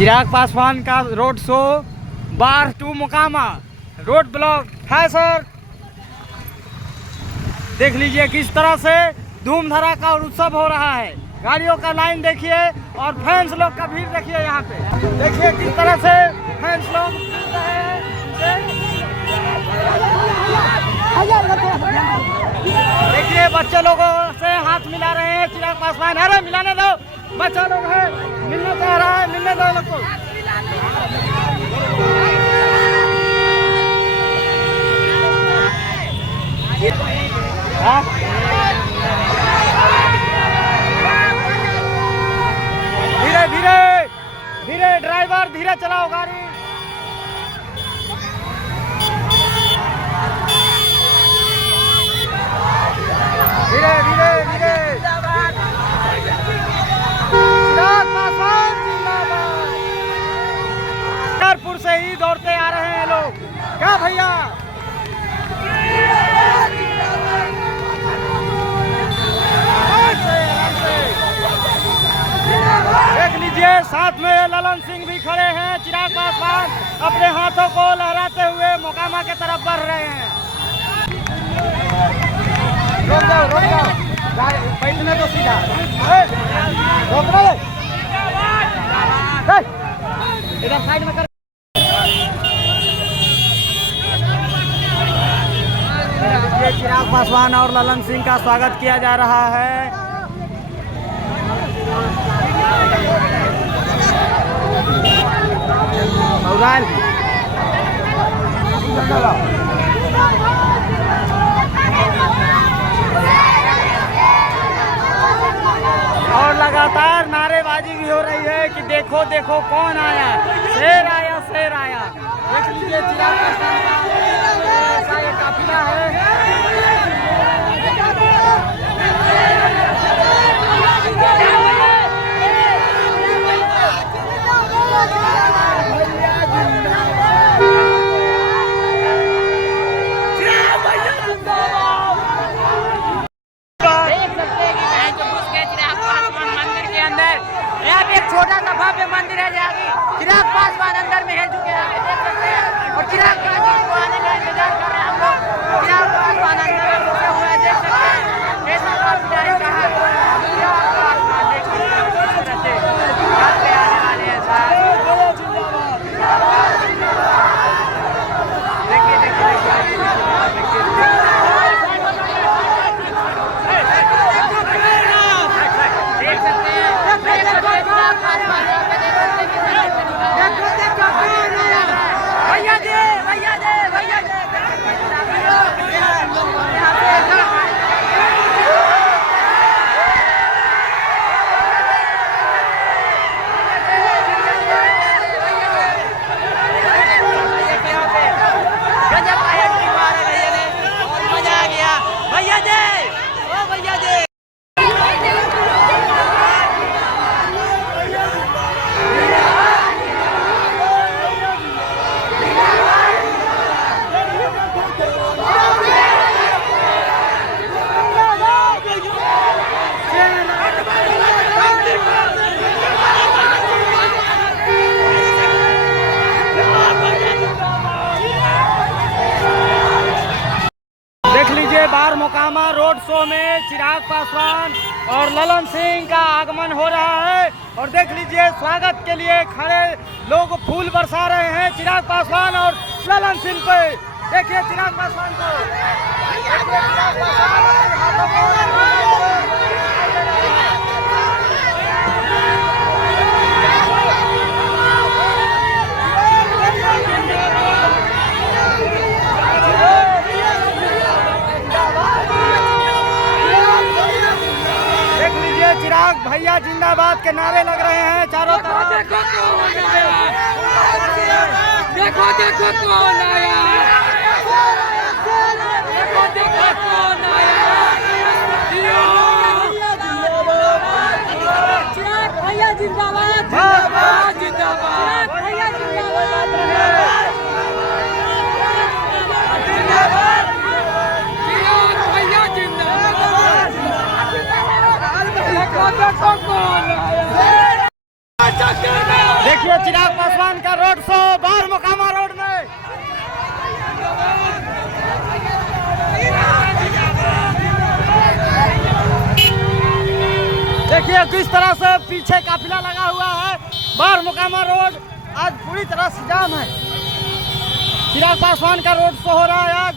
चिराग पासवान का road show Barh to Mokama road block है sir. देख लीजिए किस तरह से धूम धड़ाका और उत्सव हो रहा है। गाड़ियों का लाइन देखिए और फैंस लोग का भीड़ देखिए। यहाँ पे देखिए किस तरह से फैंस लोग देखिए बच्चे लोगों से हाथ मिला रहे हैं। चिराग पासवान अरे मिलाने दो, बच्चा लोग है मिलना चाह रहा है, मिलने दो लोग को। धीरे धीरे धीरे ड्राइवर धीरे चलाओ गाड़ी। धीरे धीरे धीरे। चिराग पासवान जिंदाबाद। से ही दौड़ते आ रहे हैं लोग क्या भैया। देख लीजिए साथ में ललन सिंह भी खड़े हैं। चिराग पासवान अपने हाथों को लहराते हुए मोकामा के तरफ बढ़ रहे हैं। रोक जाओ बैठने तो सीधा रोक रहे इधर साइड में कर। चिराग पासवान और ललन सिंह का स्वागत किया जा रहा है। और लगातार नारेबाजी भी हो रही है कि देखो देखो कौन आया, शेर आया शेर आया। देख लीजिए चिराग पासवान का ये काफिला है। छोटा सा भव्य मंदिर है जहाँ चिराग पासवान अंदर में है चुके हैं देख सकते हैं। और चिराग पासवान को आने का इंतजार कर रहे हैं हम लोग। चिराग पासवान अंदर में घुसे हुए हैं देख सकते हैं। ऐसा कॉन्फिडेंस कहा चिराग पासवान देखिए बात पे आने वाले हैं सर। देखिए देखिए देख सकते हैं भैया दे भैया दे भैया दे। गजब का एंट्री मारा भैया ने, मजा आ गया। भैया दे ओ भैया दे। बार मोकामा रोड शो में चिराग पासवान और ललन सिंह का आगमन हो रहा है। और देख लीजिए स्वागत के लिए खड़े लोग फूल बरसा रहे हैं चिराग पासवान और ललन सिंह पे। देखिए चिराग पासवान को चिराग भैया जिंदाबाद के नारे लग रहे हैं चारों तरफ। देखो कौन आया, देखो देखो कौन आया, देखो देखो कौन आया। चिराग भैया जिंदाबाद जिंदाबाद जिंदाबाद भैया जिंदाबाद देख देखिए चिराग पासवान का रोड शो बार मोकामा रोड में। देखिए किस तरह से पीछे काफिला लगा हुआ है। बार मोकामा रोड आज पूरी तरह से जाम है। चिराग पासवान का रोड शो हो रहा है आज।